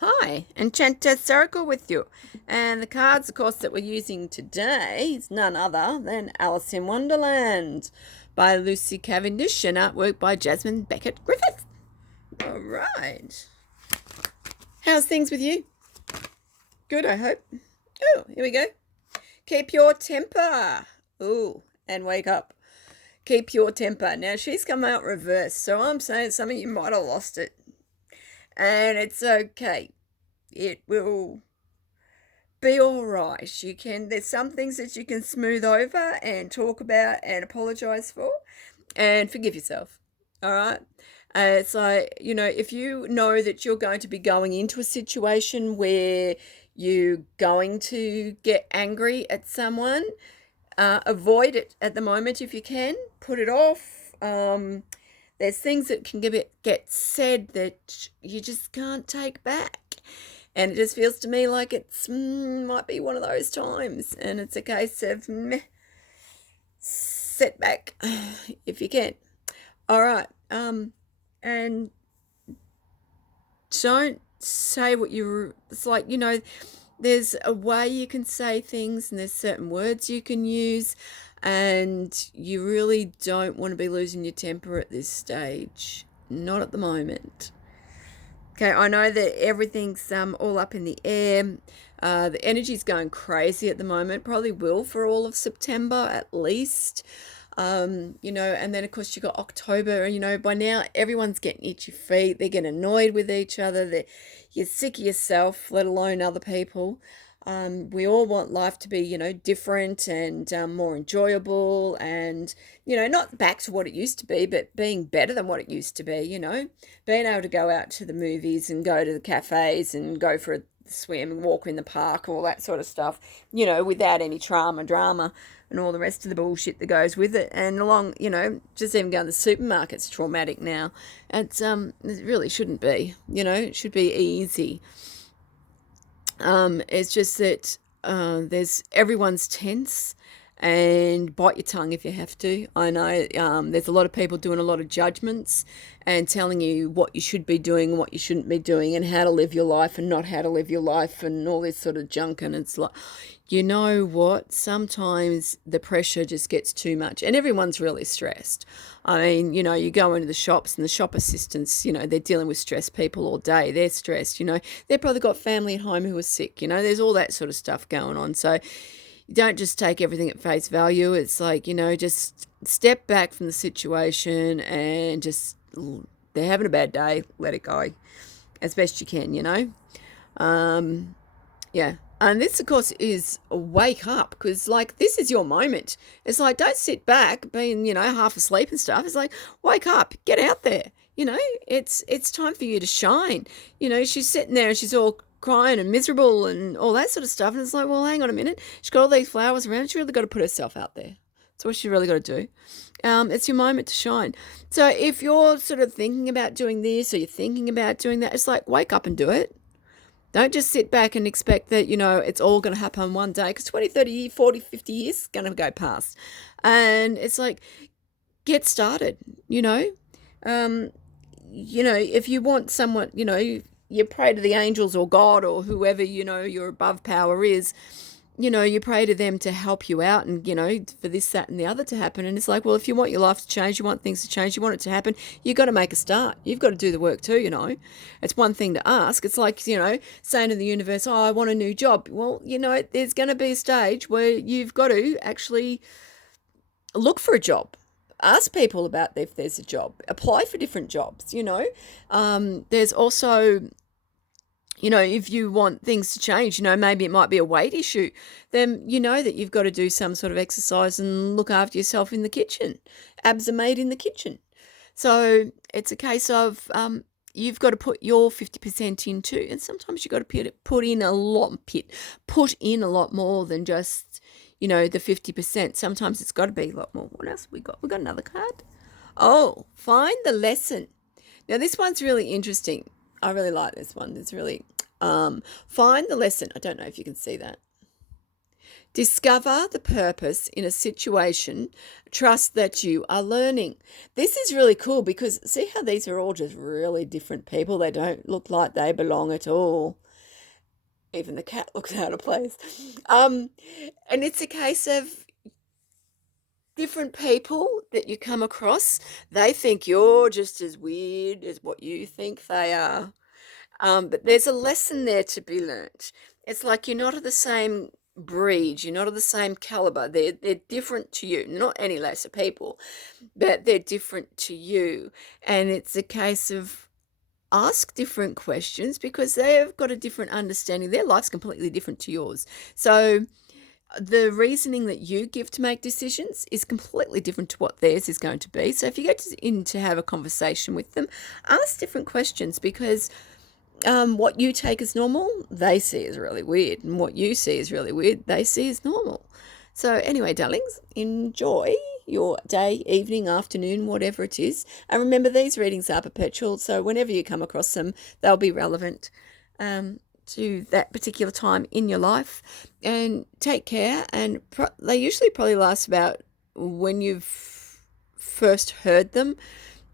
Hi, Enchanted Circle with you. And the cards, of course, that we're using today is none other than Alice in Wonderland by Lucy Cavendish and artwork by Jasmine Becket-Griffith. All right. How's things with you? Good, I hope. Oh, here we go. Keep your temper. Ooh, and wake up. Keep your temper. Now, she's come out reversed, so I'm saying some of you might have lost it. And it's okay. It will be all right. There's some things that you can smooth over and talk about and apologize for and forgive yourself. All right. It's like, if you know that you're going to be going into a situation where you're going to get angry at someone, avoid it at the moment if you can. Put it off. There's things that can get said that you just can't take back. And it just feels to me like it's might be one of those times. And it's a case of sit back if you can. All right. And don't say what you're. It's like, there's a way you can say things and there's certain words you can use. And you really don't want to be losing your temper at this stage. Not at the moment. Okay, I know that everything's all up in the air. The energy's going crazy at the moment. Probably will for all of September at least. And then of course you got October, and by now everyone's getting itchy feet. They're getting annoyed with each other. You're sick of yourself, let alone other people. We all want life to be, different and more enjoyable and, not back to what it used to be, but being better than what it used to be, being able to go out to the movies and go to the cafes and go for a swim and walk in the park, all that sort of stuff, without any drama and all the rest of the bullshit that goes with it. And along, just even going to the supermarket's traumatic now. It really shouldn't be, it should be easy. It's just that everyone's tense and bite your tongue if you have to. I know there's a lot of people doing a lot of judgments and telling you what you should be doing and what you shouldn't be doing and how to live your life and not how to live your life and all this sort of junk. And it's like, you know what? Sometimes the pressure just gets too much and everyone's really stressed. I mean, you go into the shops and the shop assistants, they're dealing with stressed people all day. They're stressed, they've probably got family at home who are sick, there's all that sort of stuff going on. So you don't just take everything at face value. It's like, just step back from the situation and just, they're having a bad day, let it go as best you can. Yeah. And this, of course, is a wake up because, like, this is your moment. It's like, don't sit back being, half asleep and stuff. It's like, wake up, get out there. It's time for you to shine. She's sitting there and she's all crying and miserable and all that sort of stuff. And it's like, well, hang on a minute. She's got all these flowers around. She really got to put herself out there. That's what she really got to do. It's your moment to shine. So if you're sort of thinking about doing this or you're thinking about doing that, it's like, wake up and do it. Don't just sit back and expect that, it's all going to happen one day because 20, 30, 40, 50 years is going to go past. And it's like, get started, if you want someone, you pray to the angels or God or whoever, your above power is, you pray to them to help you out and, for this, that, and the other to happen. And it's like, well, if you want your life to change, you want things to change, you want it to happen, you've got to make a start. You've got to do the work too. It's one thing to ask. It's like, saying to the universe, oh, I want a new job. Well, there's going to be a stage where you've got to actually look for a job. Ask people about if there's a job. Apply for different jobs, There's also, if you want things to change, maybe it might be a weight issue, then you know that you've got to do some sort of exercise and look after yourself in the kitchen. Abs are made in the kitchen. So it's a case of you've got to put your 50% in too. And sometimes you've got to put in a lot more than just, the 50%. Sometimes it's got to be a lot more. What else have we got? We got another card. Oh, find the lesson. Now this one's really interesting. I really like this one. It's really find the lesson. I don't know if you can see that. Discover the purpose in a situation. Trust that you are learning. This is really cool because see how these are all just really different people? They don't look like they belong at all. Even the cat looks out of place. And it's a case of different people that you come across. They think you're just as weird as what you think they are. But there's a lesson there to be learnt. It's like you're not of the same breed, you're not of the same caliber. They're different to you, not any lesser people, but they're different to you. And it's a case of ask different questions because they've got a different understanding. Their life's completely different to yours. So the reasoning that you give to make decisions is completely different to what theirs is going to be. So if you go in to have a conversation with them, ask different questions because what you take as normal, they see as really weird. And what you see as really weird, they see as normal. So anyway, darlings, enjoy your day, evening, afternoon, whatever it is. And remember, these readings are perpetual. So whenever you come across them, they'll be relevant to that particular time in your life. And take care. And they usually probably last about when you've first heard them.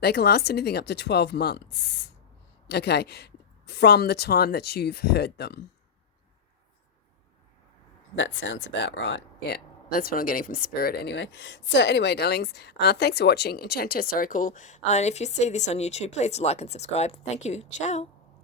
They can last anything up to 12 months. Okay. From the time that you've heard them. That sounds about right. Yeah, that's what I'm getting from Spirit anyway. So anyway, darlings, thanks for watching Enchanted Oracle. And if you see this on YouTube, please like and subscribe. Thank you. Ciao.